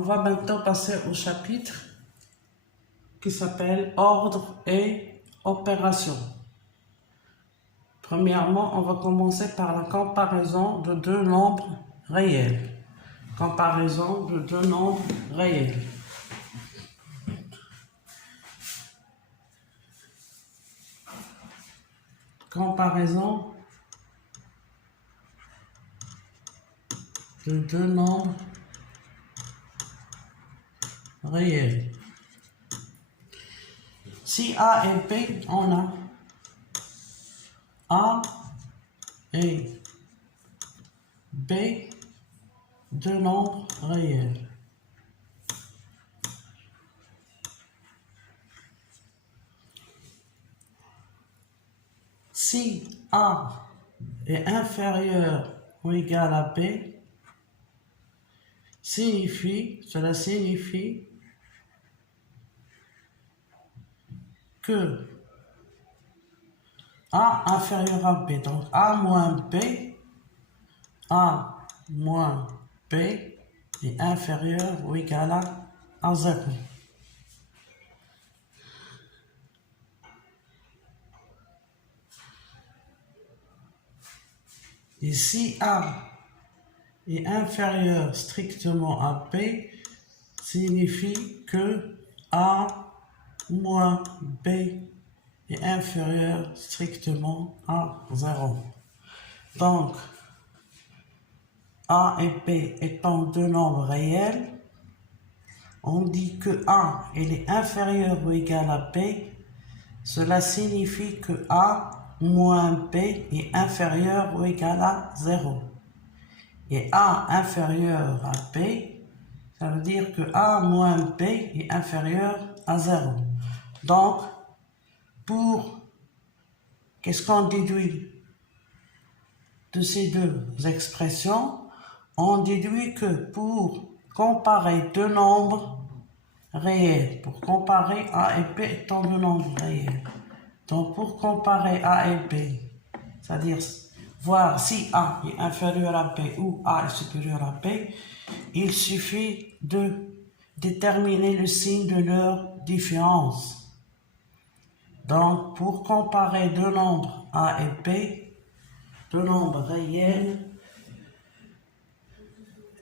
On va maintenant passer au chapitre qui s'appelle Ordre et Opération. Premièrement, on va commencer par la comparaison de deux nombres réels. Comparaison de deux nombres réels. Comparaison de deux nombres réels. Si A et B, on a A et B, deux nombres réels. Si A est inférieur ou égal à B, cela signifie que A inférieur à B, donc A moins B est inférieur ou égal à 0. Et si A est inférieur strictement à B, signifie que A moins B est inférieur strictement à 0. Donc, A et B étant deux nombres réels, on dit que A est inférieur ou égal à B, cela signifie que A moins B est inférieur ou égal à 0. Et A inférieur à B, ça veut dire que A moins B est inférieur à 0. Donc, qu'est-ce qu'on déduit de ces deux expressions? On déduit que pour comparer deux nombres réels, pour comparer A et B étant deux nombres réels, donc pour comparer A et B, c'est-à-dire voir si A est inférieur à B ou A est supérieur à B, il suffit de déterminer le signe de leur différence. Donc, pour comparer deux nombres A et B, deux nombres réels,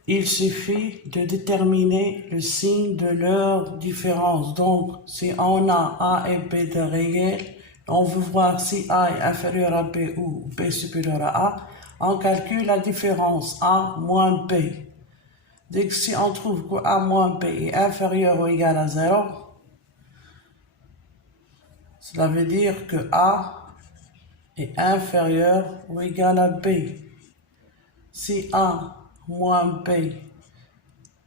il suffit de déterminer le signe de leur différence. Donc, si on a A et B de réels, on veut voir si A est inférieur à B ou B supérieur à A, on calcule la différence A moins B. Dès que si on trouve que A moins B est inférieur ou égal à 0, cela veut dire que A est inférieur ou égal à B. Si A moins B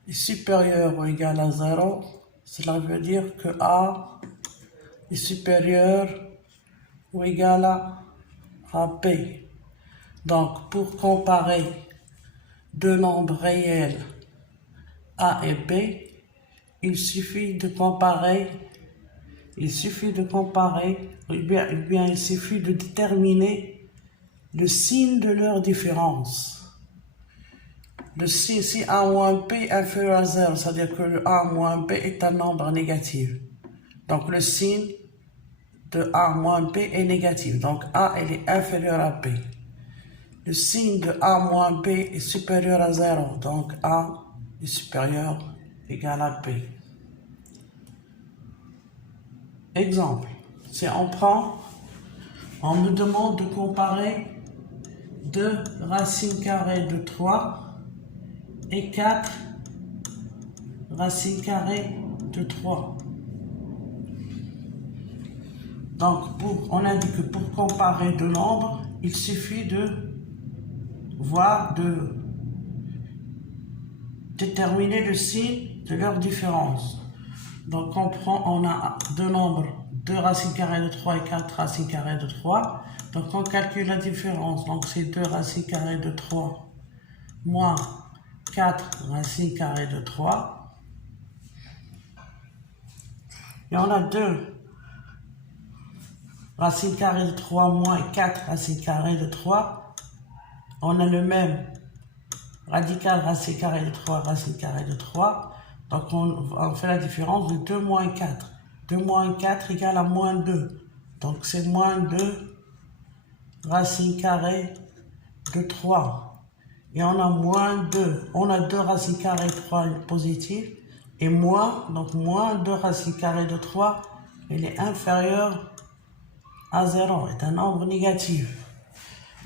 est supérieur ou égal à 0, cela veut dire que A est supérieur ou égal à B. Donc, pour comparer deux nombres réels A et B, il suffit de déterminer le signe de leur différence. Si A moins B est inférieur à 0, c'est-à-dire que le A moins B est un nombre négatif. Donc le signe de A moins B est négatif. Donc A est inférieur à B. Le signe de A moins B est supérieur à 0. Donc A est supérieur égal à B. Exemple, si on me demande de comparer 2 racines carrées de 3 et 4 racines carrées de 3. Donc, on a dit que pour comparer deux nombres, il suffit de déterminer le signe de leur différence. Donc, on a deux nombres, 2 racines carrées de 3 et 4 racines carrées de 3. Donc, on calcule la différence. Donc, c'est 2 racines carrées de 3 moins 4 racines carrées de 3. Et on a 2 racines carrées de 3 moins 4 racines carrées de 3. On a le même radical racine carrée de 3 racine carrée de 3. Donc on fait la différence de 2 moins 4. 2 moins 4 égale à moins 2. Donc c'est moins 2 racine carrée de 3. Et on a moins 2. On a 2 racines carrées de 3 positives. Et moins, donc moins 2 racines carrées de 3, il est inférieur à 0, est un nombre négatif.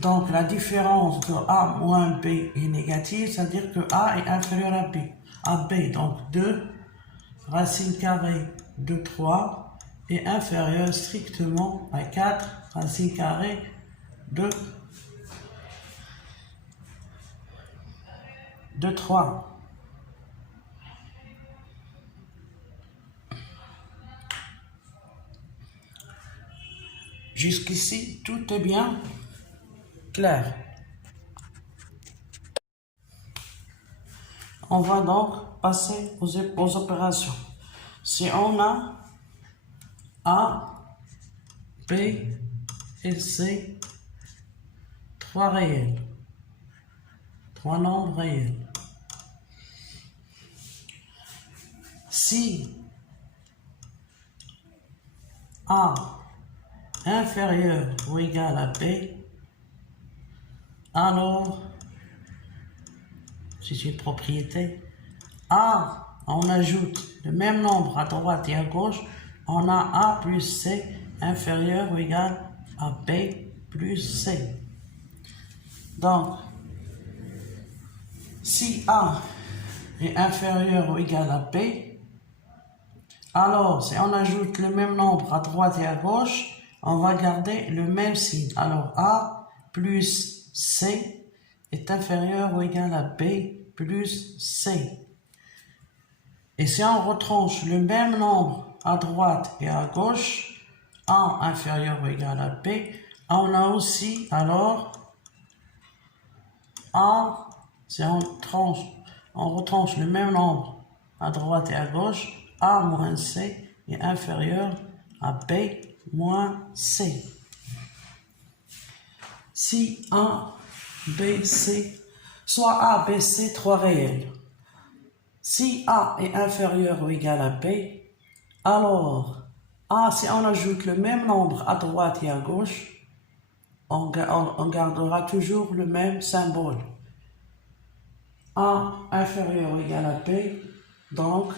Donc la différence de A moins B est négative, c'est-à-dire que A est inférieur à B. Donc 2 racine carrée de 3 est inférieur strictement à 4 racine carrée de 3. Jusqu'ici, tout est bien clair. On va donc passer aux opérations. Si on a A, B et C, 3 réels, 3 nombres réels. Si A inférieur ou égal à B, alors, c'est une propriété, A, on ajoute le même nombre à droite et à gauche, on a A plus C inférieur ou égal à B plus C. Donc, si A est inférieur ou égal à B, alors si on ajoute le même nombre à droite et à gauche, on va garder le même signe. Alors A plus C est inférieur ou égal à B plus C. Et si on retranche le même nombre à droite et à gauche, A inférieur ou égal à B, on a aussi alors A, si on retranche le même nombre à droite et à gauche, A moins C est inférieur à B moins C. Si A, B, C, soit A, B, C, 3 réels. Si A est inférieur ou égal à B, alors A, si on ajoute le même nombre à droite et à gauche, on gardera toujours le même symbole. A inférieur ou égal à B, donc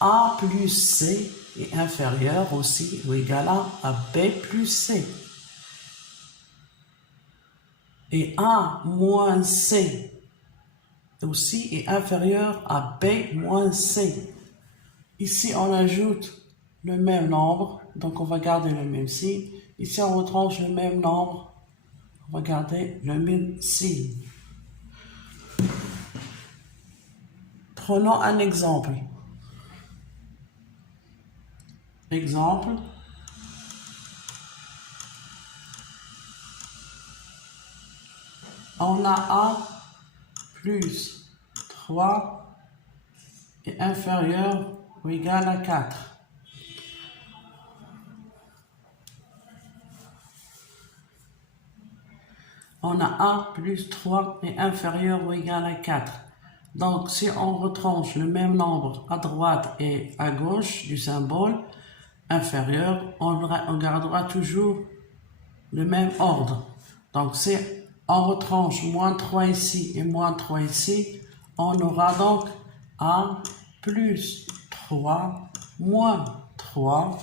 A plus C est inférieur aussi ou égal à B plus C. Et A moins C aussi est inférieur à B moins C. Ici, on ajoute le même nombre, donc on va garder le même signe. Ici, on retranche le même nombre, on va garder le même signe. Prenons un exemple. Exemple. On a A plus 3 est inférieur ou égal à 4. On a A plus 3 est inférieur ou égal à 4. Donc, si on retranche le même nombre à droite et à gauche du symbole inférieur, on gardera toujours le même ordre. Donc, si on retranche moins 3 ici et moins 3 ici, on aura donc A plus 3 moins 3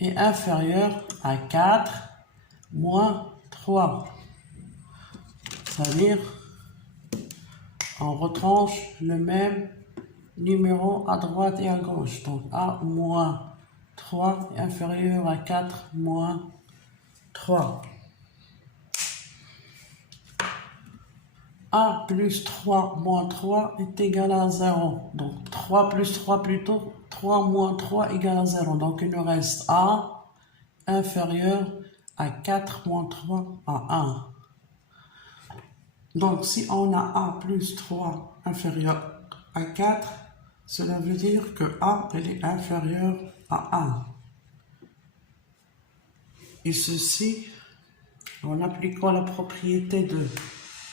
est inférieur à 4 moins 3. C'est-à-dire, on retranche le même numéro à droite et à gauche. Donc A moins 3 est inférieur à 4 moins 3. A plus 3 moins 3 est égal à 0. Donc 3 plus 3 plutôt, 3 moins 3 égale à 0. Donc il nous reste A inférieur à 4 moins 3 à 1. Donc si on a A plus 3 inférieur à 4, cela veut dire que A elle est inférieur à 1. Et ceci, en appliquant la propriété de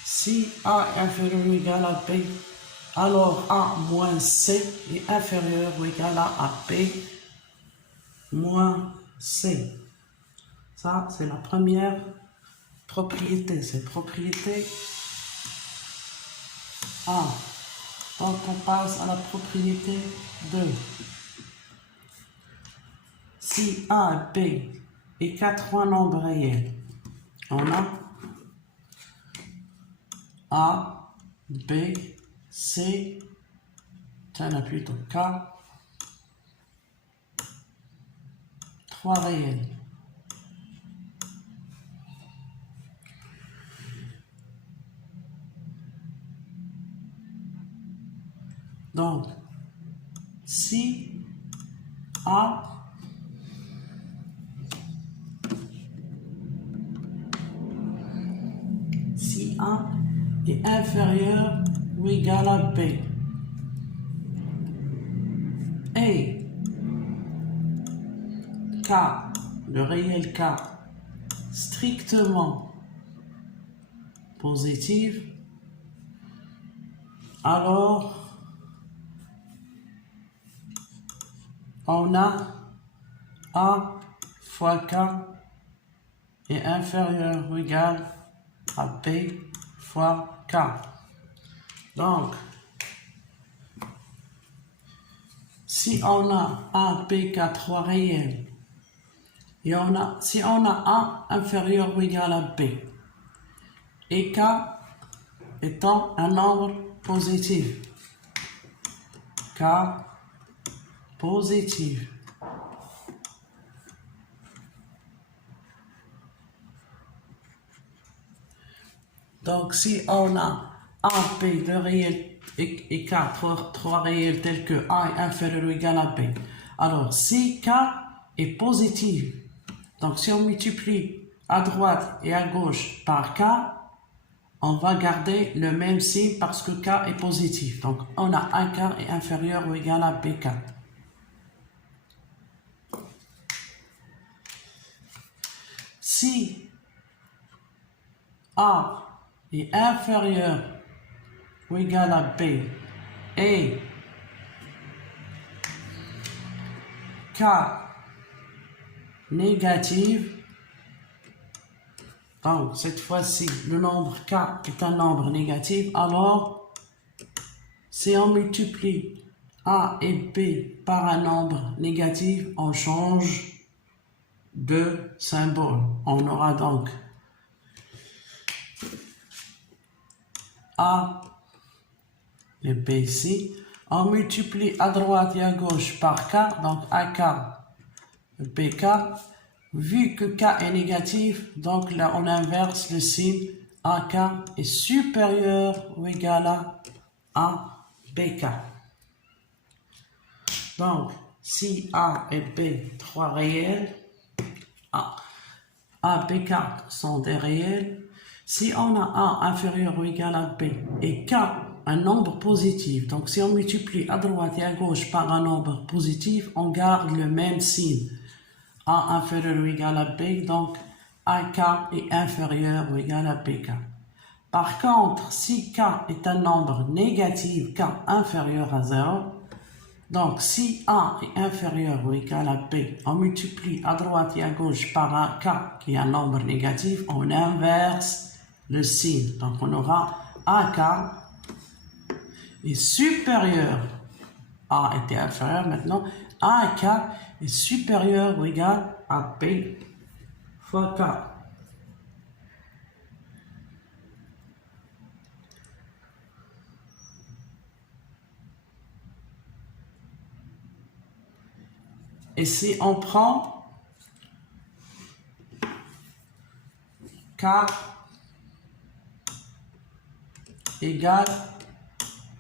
si A est inférieur ou égal à B, alors A moins C est inférieur ou égal à B moins C. Ça, c'est la première propriété. C'est propriété A. Donc, on passe à la propriété 2. Si A et B et K trois nombres réels, on a A, B, C, on a plutôt K, trois réels. Donc, si A est inférieur ou égal à B et K, le réel K, strictement positif, alors on a A fois K est inférieur ou égal à B fois K. Donc, si on a A, B, K, trois réels, et si on a A inférieur ou égal à B, et K étant un nombre positif, K positif, donc si on a A, B, deux réels et K, trois réels tels que A est inférieur ou égal à B, alors si K est positif, donc si on multiplie à droite et à gauche par K, on va garder le même signe parce que K est positif. Donc on a un K est inférieur ou égal à BK. Si A est inférieur ou égal à B et K négatif, donc cette fois-ci le nombre K est un nombre négatif, alors si on multiplie A et B par un nombre négatif, on change de symbole. On aura donc A et B ici. On multiplie à droite et à gauche par K, donc AK, BK. Vu que K est négatif, donc là on inverse le signe. AK est supérieur ou égal à BK. Donc, si A et B, trois réels, A, B, K sont des réels. Si on a A inférieur ou égal à B et K un nombre positif, donc si on multiplie à droite et à gauche par un nombre positif, on garde le même signe. A inférieur ou égal à B, donc AK est inférieur ou égal à BK. Par contre, si K est un nombre négatif, K inférieur à 0, donc si A est inférieur ou égal à B, on multiplie à droite et à gauche par un K qui est un nombre négatif, on inverse le signe. Donc on aura AK est supérieur, A était inférieur maintenant, AK est supérieur ou égal à B fois K. Et si on prend K égale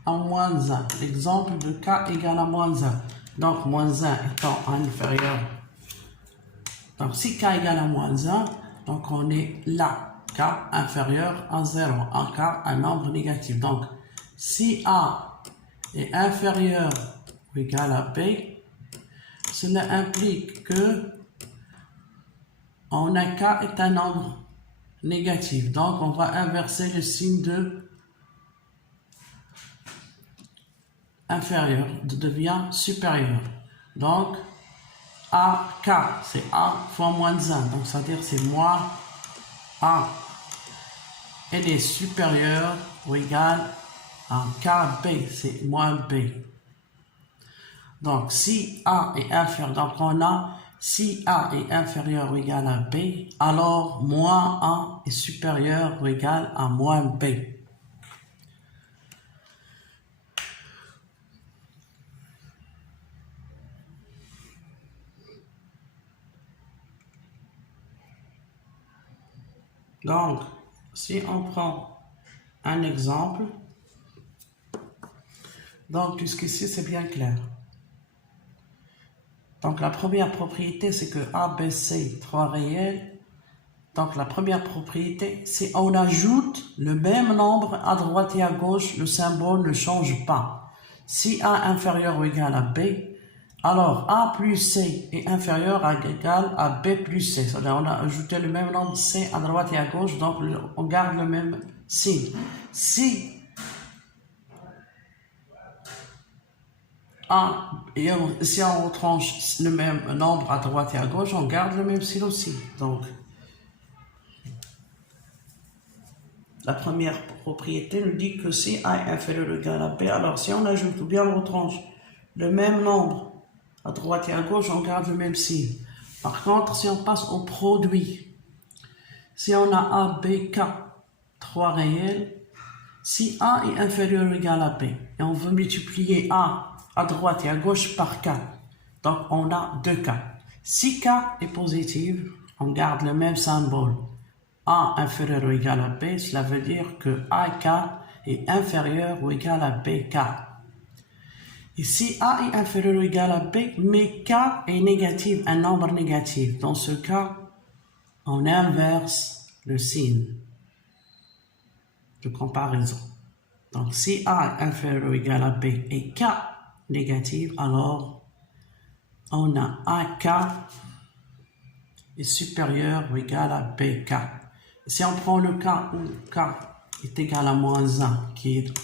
à moins 1, l'exemple de K égale à moins 1, donc moins 1 étant inférieur. Donc si K égale à moins 1, donc on est là, K inférieur à 0, un K, un nombre négatif. Donc si A est inférieur ou égal à B, cela implique que on a K est un nombre négatif. Donc on va inverser le signe de inférieur devient supérieur. Donc, AK, c'est A fois moins 1. Donc, c'est-à-dire c'est moins A. Elle est supérieure ou égale à KB, c'est moins B. Donc, si A est inférieur, donc on a si A est inférieur ou égal à B, alors moins A est supérieur ou égal à moins B. Donc, si on prend un exemple, donc jusqu'ici c'est bien clair. Donc la première propriété c'est que A, B, C, 3 réels. Donc la première propriété, c'est on ajoute le même nombre à droite et à gauche, le symbole ne change pas. Si A inférieur ou égal à B, alors A plus C est inférieur à égal à B plus C. C'est-à-dire on a ajouté le même nombre C à droite et à gauche, donc on garde le même signe. Si si on retranche le même nombre à droite et à gauche, on garde le même signe aussi. Donc, la première propriété nous dit que si A est inférieur ou égal à B, alors si on ajoute ou bien on retranche le même nombre à droite et à gauche, on garde le même signe. Par contre, si on passe au produit, si on a A, B, K, 3 réels, si A est inférieur ou égal à B, et on veut multiplier A à droite et à gauche par K, donc on a 2 K. Si K est positif, on garde le même symbole. A inférieur ou égal à B, cela veut dire que AK est inférieur ou égal à BK. Et si A est inférieur ou égal à B, mais K est négatif, un nombre négatif, dans ce cas, on inverse le signe de comparaison. Donc si A est inférieur ou égal à B et K négatif, alors on a AK est supérieur ou égal à BK. Si on prend le cas où K est égal à moins 1,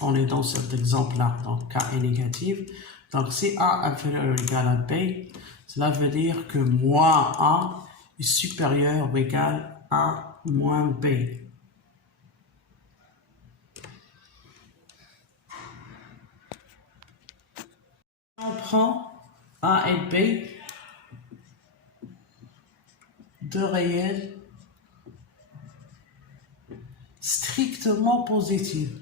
on est dans cet exemple-là, donc K est négatif. Donc si A inférieur ou égal à B, cela veut dire que moins A est supérieur ou égal à moins B. On prend A et B, deux réels strictement positifs.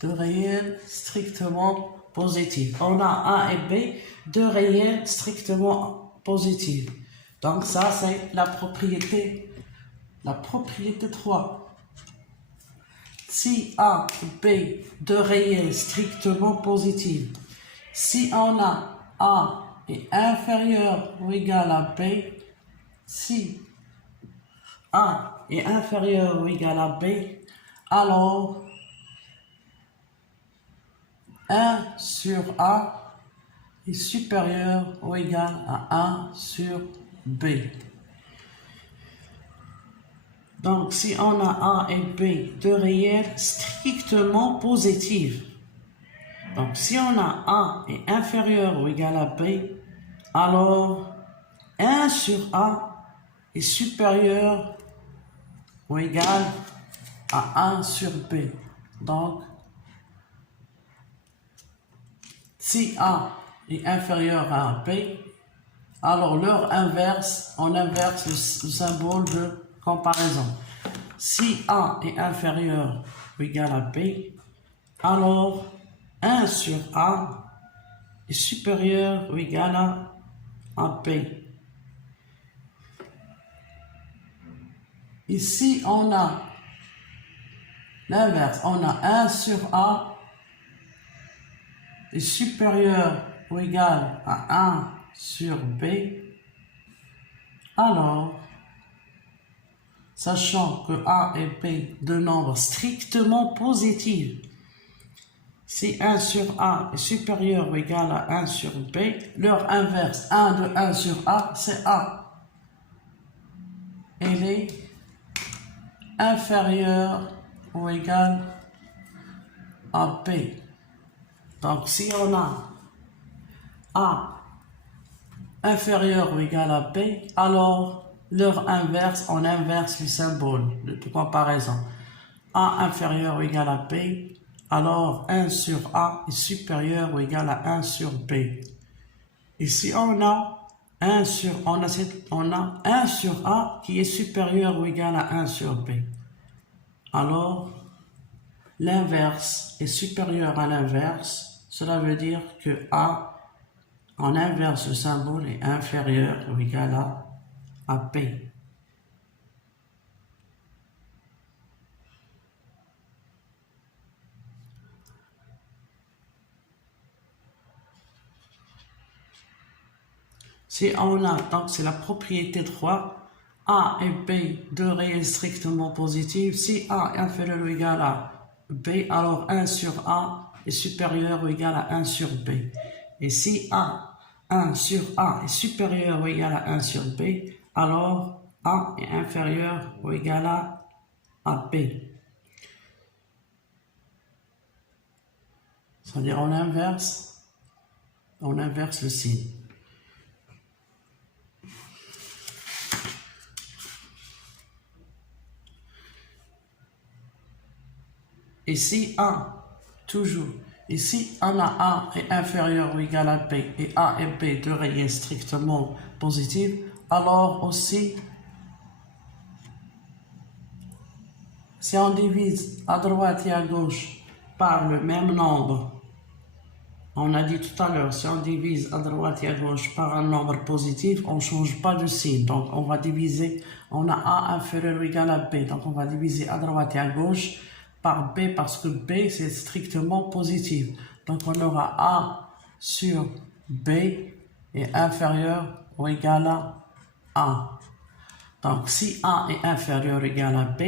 Deux réels strictement positifs. On a A et B, deux réels strictement positifs. Donc ça, c'est la propriété 3. Si A et B, deux réels strictement positifs, si on a A est inférieur ou égal à B, si A est inférieur ou égal à B, alors 1 sur A est supérieur ou égal à 1 sur B. Donc, si on a A et B, deux réels strictement positifs. Donc, si on a A est inférieur ou égal à B, alors 1 sur A est supérieur ou égal à 1 sur B. Donc, si A est inférieur à B, alors leur inverse, on inverse le symbole de comparaison. Si A est inférieur ou égal à B, alors 1 sur A est supérieur ou égal à B. Ici, on a l'inverse. On a 1 sur A est supérieur ou égal à 1 sur B. Alors, sachant que A et B, deux nombres strictement positifs, si 1 sur A est supérieur ou égal à 1 sur B, leur inverse, 1 de 1 sur A, c'est A. elle est inférieure ou égale à B. Donc, si on a A inférieur ou égal à B, alors leur inverse, on inverse le symbole de comparaison. A inférieur ou égal à B, alors 1 sur A est supérieur ou égal à 1 sur B. Et si on a 1 sur A qui est supérieur ou égal à 1 sur B, alors l'inverse est supérieur à l'inverse. Cela veut dire que A, on inverse le symbole, est inférieur ou égal à B. Si on a, donc c'est la propriété 3, A et B, deux réels strictement positifs. Si A est inférieur ou égal à B, alors 1 sur A est supérieur ou égal à 1 sur B. Et si 1 sur A est supérieur ou égal à 1 sur B, alors A est inférieur ou égal à B. C'est-à-dire on inverse le signe. Et si on a A est inférieur ou égal à B, et A et B, deux réels strictement positifs, alors aussi, si on divise à droite et à gauche par le même nombre, on a dit tout à l'heure, si on divise à droite et à gauche par un nombre positif, on ne change pas de signe. Donc on va diviser, on a A inférieur ou égal à B, donc on va diviser à droite et à gauche par B parce que B c'est strictement positif. Donc on aura A sur B est inférieur ou égal à A. Donc si A est inférieur ou égal à B,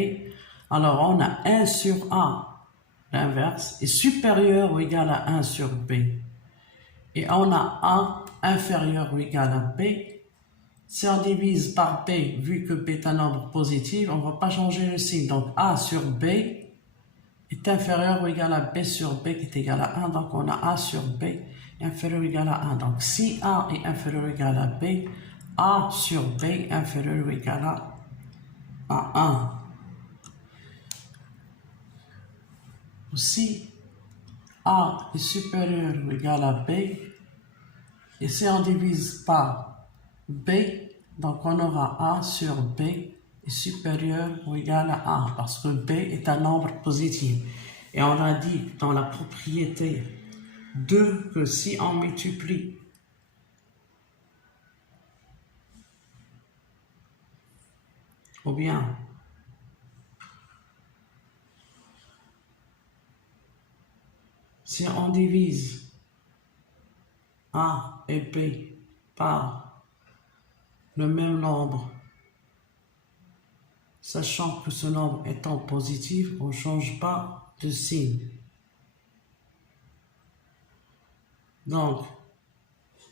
alors on a 1 sur A, l'inverse, est supérieur ou égal à 1 sur B. Et on a A inférieur ou égal à B. Si on divise par B, vu que B est un nombre positif, on ne va pas changer le signe. Donc A sur B est inférieur ou égal à B sur B qui est égal à 1. Donc on a A sur B inférieur ou égal à 1. Donc si A est inférieur ou égal à B, A sur B inférieur ou égal à 1. Si A est supérieur ou égal à B, et si on divise par B, donc on aura A sur B est supérieur ou égal à 1, parce que B est un nombre positif. Et on a dit dans la propriété 2 que si on multiplie ou bien si on divise A et B par le même nombre, sachant que ce nombre étant positif, on ne change pas de signe. Donc,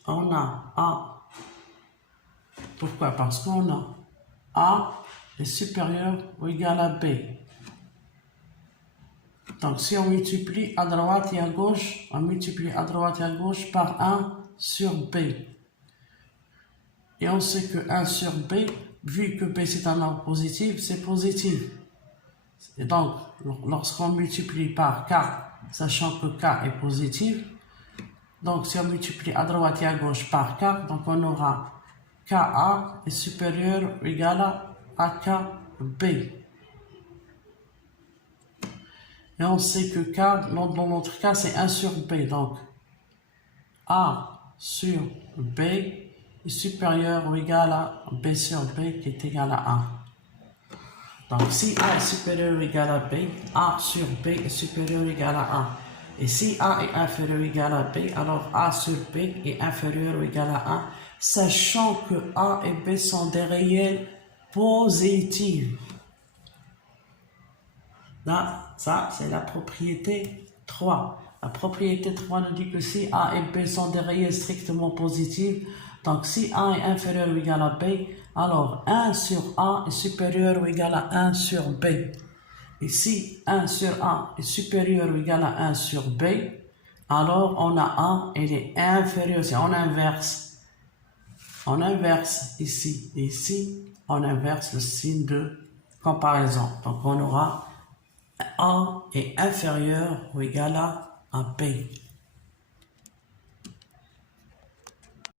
on a A. Pourquoi? Parce qu'on a A est supérieur ou égal à B. Donc, si on multiplie à droite et à gauche, on multiplie à droite et à gauche par 1 sur B. Et on sait que 1 sur B, vu que B c'est un nombre positif, c'est positif. Et donc, lorsqu'on multiplie par K, sachant que K est positif, donc si on multiplie à droite et à gauche par K, donc on aura KA est supérieur ou égal à KB. Et on sait que K, dans notre cas, c'est 1 sur B. Donc, A sur B est supérieur ou égal à B sur B qui est égal à 1. Donc, si A est supérieur ou égal à B, A sur B est supérieur ou égal à 1. Et si A est inférieur ou égal à B, alors A sur B est inférieur ou égal à 1, sachant que A et B sont des réels positifs. Là, ça, c'est la propriété 3. La propriété 3 nous dit que si A et B sont des réels strictement positifs, donc si A est inférieur ou égal à B, Alors, 1 sur A est supérieur ou égal à 1 sur B. Et si 1 sur A est supérieur ou égal à 1 sur B, alors on a A, il est inférieur, si on inverse. On inverse ici et ici, on inverse le signe de comparaison. Donc on aura A est inférieur ou égal à B.